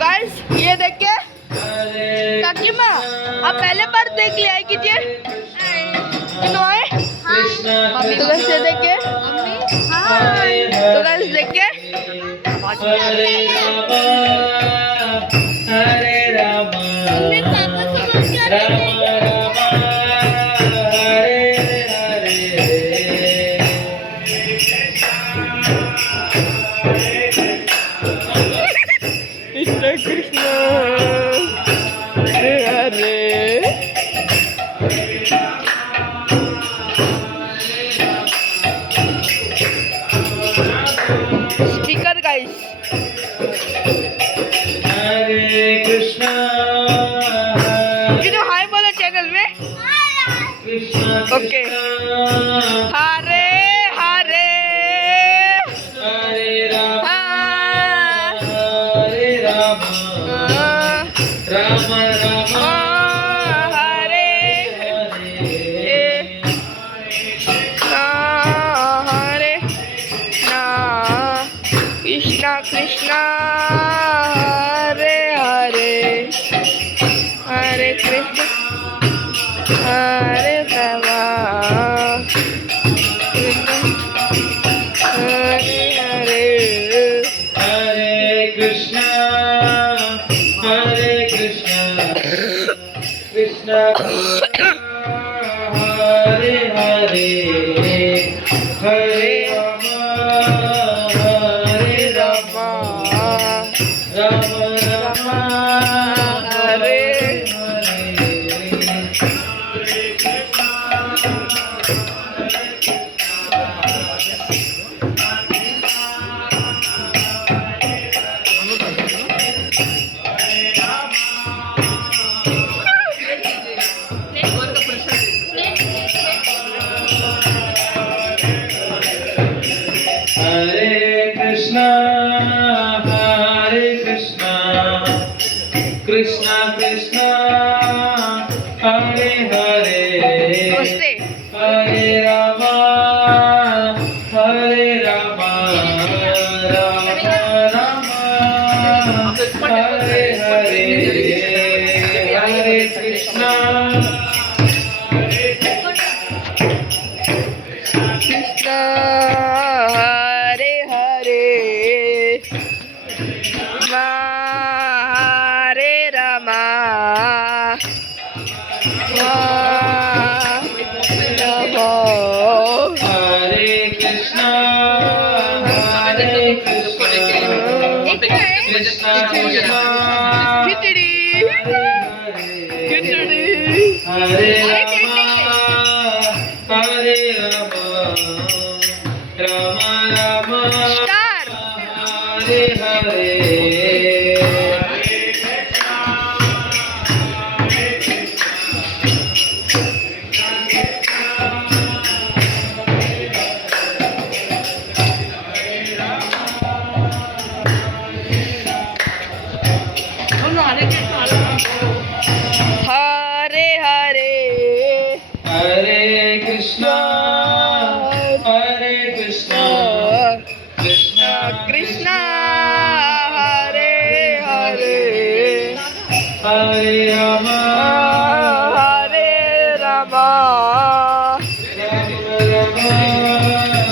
Guys ये देखिए काकी माँ आप पहले बार देख लिया है कीजिए तो गाइस ये देखिए तो गाइस देखिए हरे राम राम कृष्ण हरे हरे स्पीकर गाइस हरे कृष्णा किधर हाय बोलो चैनल में ओके हरे हरे हरे राम हाँ। हरे राम राम राम हरे हरे कृष्णा कृष्णा हरे हरे हरे कृष्ण हरे राम हरे हरे हरे कृष्णा कृष्णा कृष्णा हरे हरे हरे राम राम राम हरे हरे कृष्णा कृष्णा कृष्णा हरे हरे नमस्ते हरे राम हरे राम राम राम हरे हरे हरे कृष्णा कृष्ण हरे हरे हरे रमा हरे कृष्णा कृष्णा कृष्णा खिचड़ी खिचड़ी हरे राम हरे राम राम स्टार हरे हरे हरे हरे हरे कृष्णा कृष्णा कृष्ण हरे हरे हरे राम हरे रमा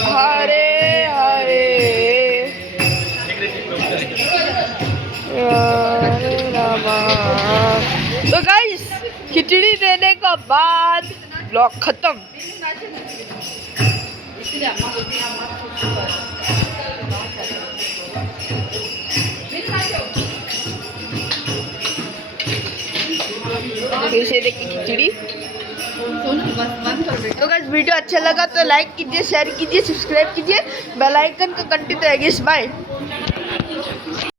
हरे हरे हरे रमा। तो गाइस खिचड़ी देने का बाद ब्लॉग खत्म। फिर से देखिए खिचड़ी। तो गाइस वीडियो अच्छा लगा तो लाइक कीजिए, शेयर कीजिए, सब्सक्राइब कीजिए, बेल आइकन का घंटी तो बाय।